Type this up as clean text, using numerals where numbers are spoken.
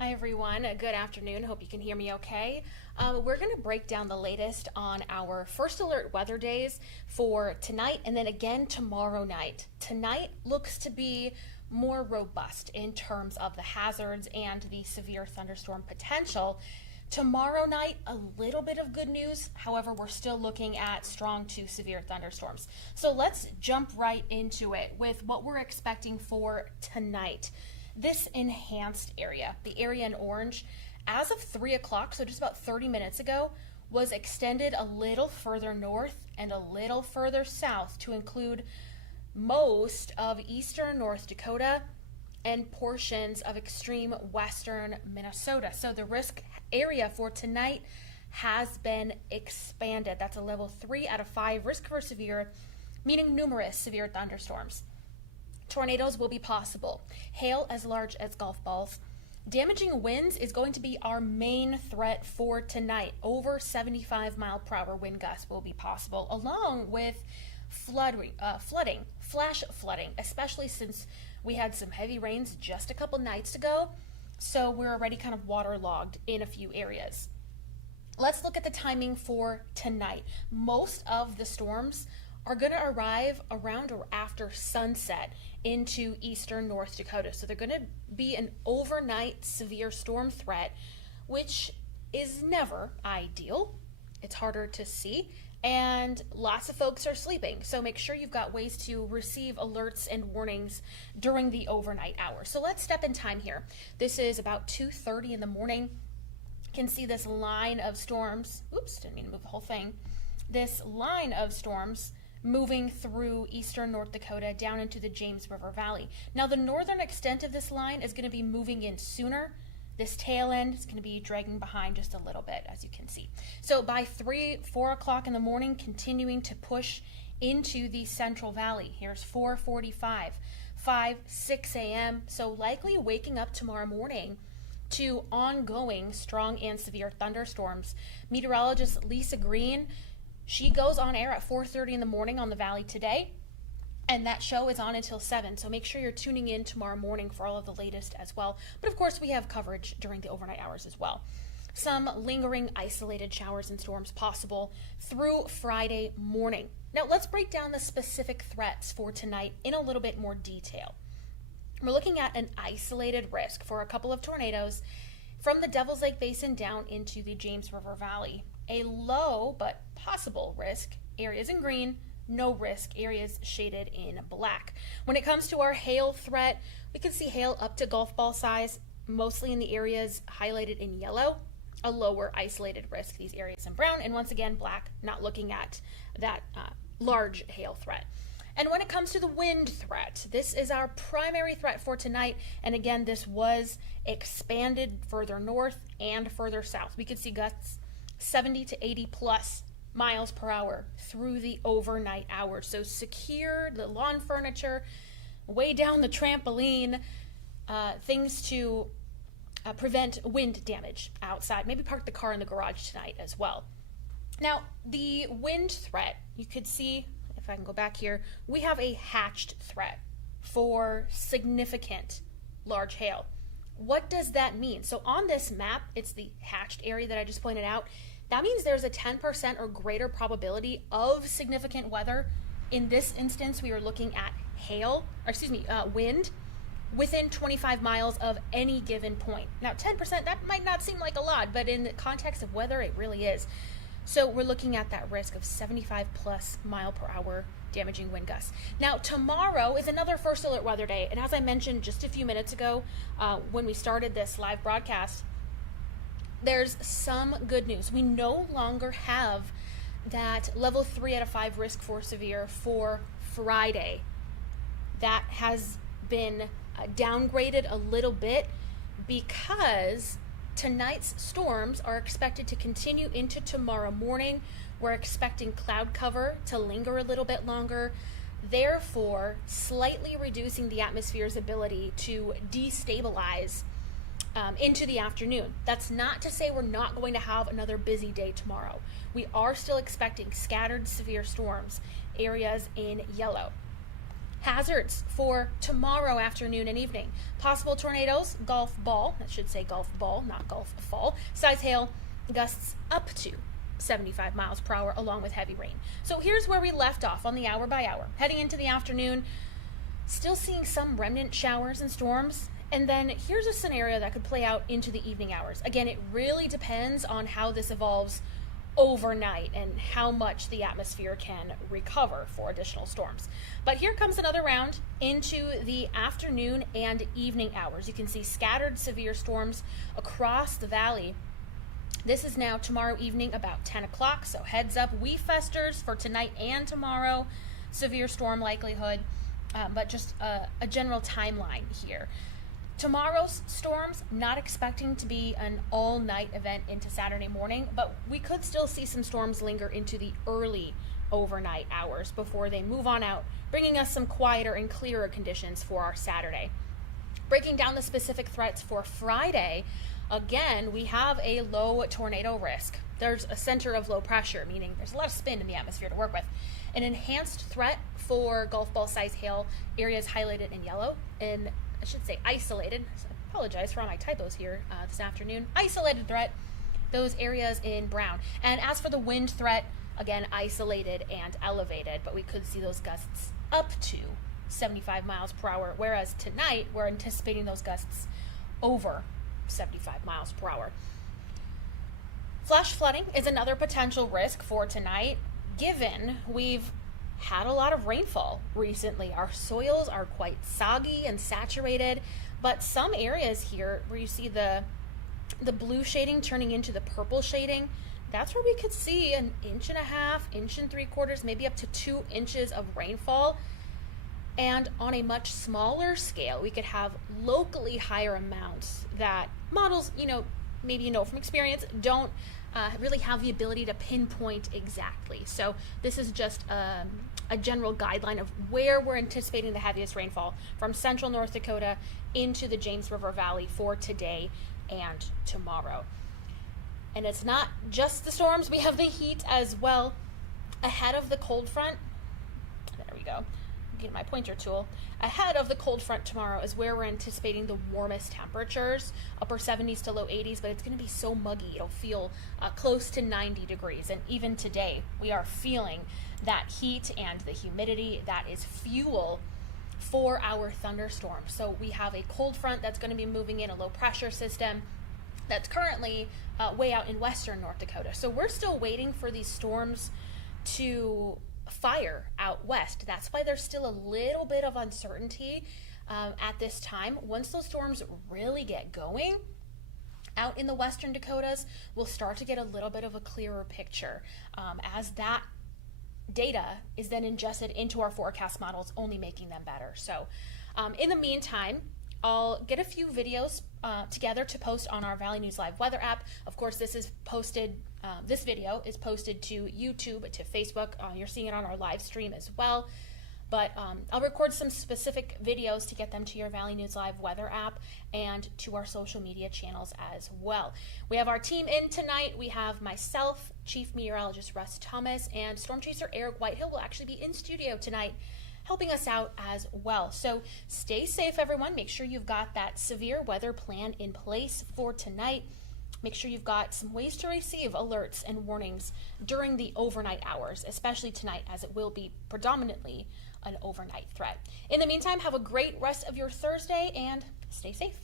Hi everyone, good afternoon. Hope you can hear me okay. We're going to break down the latest on our first alert weather days for tonight and then again tomorrow night. Tonight looks to be more robust in terms of the hazards and the severe thunderstorm potential. Tomorrow night, a little bit of good news. However, we're still looking at strong to severe thunderstorms. So let's jump right into it with what we're expecting for tonight. This enhanced area, the area in orange, as of 3 o'clock, so just about 30 minutes ago, was extended a little further north and a little further south to include most of eastern North Dakota and portions of extreme western Minnesota. So the risk area for tonight has been expanded. That's a level 3 out of 5 risk for severe, meaning numerous severe thunderstorms. Tornadoes will be possible. Hail as large as golf balls. Damaging winds is going to be our main threat for tonight. Over 75-mile-per-hour wind gusts will be possible, along with flooding, flash flooding, especially since we had some heavy rains just a couple nights ago, so we're already kind of waterlogged in a few areas. Let's look at the timing for tonight. Most of the storms are going to arrive around or after sunset into eastern North Dakota. So they're going to be an overnight severe storm threat, which is never ideal. It's harder to see, and lots of folks are sleeping. So make sure you've got ways to receive alerts and warnings during the overnight hours. So let's step in time here. This is about 2:30 in the morning. You can see this line of storms. Oops, didn't mean to move the whole thing. This line of storms moving through eastern North Dakota down into the James River Valley. Now the northern extent of this line is going to be moving in sooner. This tail end is going to be dragging behind just a little bit, as you can see. So by 4 o'clock in the morning, continuing to push into the Central Valley. Here's 4:45, 5, 6 a.m. So likely waking up tomorrow morning to ongoing strong and severe thunderstorms. Meteorologist Lisa Green, she goes on air at 4:30 in the morning on the Valley Today, and that show is on until 7, so make sure you're tuning in tomorrow morning for all of the latest as well. But of course, we have coverage during the overnight hours as well. Some lingering isolated showers and storms possible through Friday morning. Now, let's break down the specific threats for tonight in a little bit more detail. We're looking at an isolated risk for a couple of tornadoes from the Devil's Lake Basin down into the James River Valley. A low but possible risk, areas in green, no risk, areas shaded in black. When it comes to our hail threat, we can see hail up to golf ball size, mostly in the areas highlighted in yellow. A lower isolated risk, these areas in brown, and once again black, not looking at that large hail threat. And when it comes to the wind threat, this is our primary threat for tonight. And again, this was expanded further north and further south. We could see gusts 70 to 80 plus miles per hour through the overnight hours. So secure the lawn furniture, way down the trampoline, things to prevent wind damage outside. Maybe park the car in the garage tonight as well. Now, the wind threat, you could see, if I can go back here, we have a hatched threat for significant large hail. What does that mean? So on this map, it's the hatched area that I just pointed out. That means there's a 10% or greater probability of significant weather. In this instance, we are looking at wind within 25 miles of any given point. Now, 10%, that might not seem like a lot, but in the context of weather, it really is. So we're looking at that risk of 75 plus mile per hour damaging wind gusts. Now, tomorrow is another first alert weather day. And as I mentioned just a few minutes ago, when we started this live broadcast, there's some good news. We no longer have that level 3 out of 5 risk for severe for Friday. That has been downgraded a little bit because tonight's storms are expected to continue into tomorrow morning. We're expecting cloud cover to linger a little bit longer, therefore slightly reducing the atmosphere's ability to destabilize into the afternoon. That's not to say we're not going to have another busy day tomorrow. We are still expecting scattered severe storms, areas in yellow. Hazards for tomorrow afternoon and evening. Possible tornadoes, golf ball, that should say golf ball, not golf ball, size hail, gusts up to 75 miles per hour along with heavy rain. So here's where we left off on the hour by hour. Heading into the afternoon, still seeing some remnant showers and storms. And then here's a scenario that could play out into the evening hours. Again, it really depends on how this evolves overnight and how much the atmosphere can recover for additional storms. But here comes another round into the afternoon and evening hours. You can see scattered severe storms across the valley. This is now tomorrow evening about 10 o'clock, so heads up, festers for tonight and tomorrow, severe storm likelihood, but just a general timeline here. Tomorrow's storms, not expecting to be an all-night event into Saturday morning, but we could still see some storms linger into the early overnight hours before they move on out, bringing us some quieter and clearer conditions for our Saturday. Breaking down the specific threats for Friday, again, we have a low tornado risk. There's a center of low pressure, meaning there's a lot of spin in the atmosphere to work with. An enhanced threat for golf ball size hail, areas highlighted in yellow, and I should say isolated. So I apologize for all my typos here this afternoon. Isolated threat, those areas in brown. And as for the wind threat, again, isolated and elevated, but we could see those gusts up to 75 miles per hour, whereas tonight we're anticipating those gusts over 75 miles per hour. Flash flooding is another potential risk for tonight, given we've had a lot of rainfall recently. Our soils are quite soggy and saturated, but some areas here where you see the blue shading turning into the purple shading, that's where we could see 1.5 inches, 1.75 inches, maybe up to 2 inches of rainfall. And on a much smaller scale, we could have locally higher amounts that models, maybe from experience, don't really have the ability to pinpoint exactly. So this is just a general guideline of where we're anticipating the heaviest rainfall from central North Dakota into the James River Valley for today and tomorrow. And it's not just the storms, we have the heat as well. Ahead of the cold front, there we go, get my pointer tool. Ahead of the cold front tomorrow is where we're anticipating the warmest temperatures, upper 70s to low 80s, but it's going to be so muggy. It'll feel close to 90 degrees. And even today, we are feeling that heat and the humidity that is fuel for our thunderstorms. So we have a cold front that's going to be moving in, a low pressure system that's currently way out in western North Dakota. So we're still waiting for these storms to fire out west. That's why there's still a little bit of uncertainty at this time. Once those storms really get going out in the western Dakotas, we'll start to get a little bit of a clearer picture as that data is then ingested into our forecast models, only making them better. So in the meantime, I'll get a few videos together to post on our Valley News Live weather app. Of course, this is posted. This video is posted to YouTube, to Facebook. You're seeing it on our live stream as well. But I'll record some specific videos to get them to your Valley News Live weather app and to our social media channels as well. We have our team in tonight. We have myself, Chief Meteorologist Russ Thomas, and Storm Chaser Eric Whitehill will actually be in studio tonight helping us out as well. So stay safe, everyone. Make sure you've got that severe weather plan in place for tonight. Make sure you've got some ways to receive alerts and warnings during the overnight hours, especially tonight, as it will be predominantly an overnight threat. In the meantime, have a great rest of your Thursday and stay safe.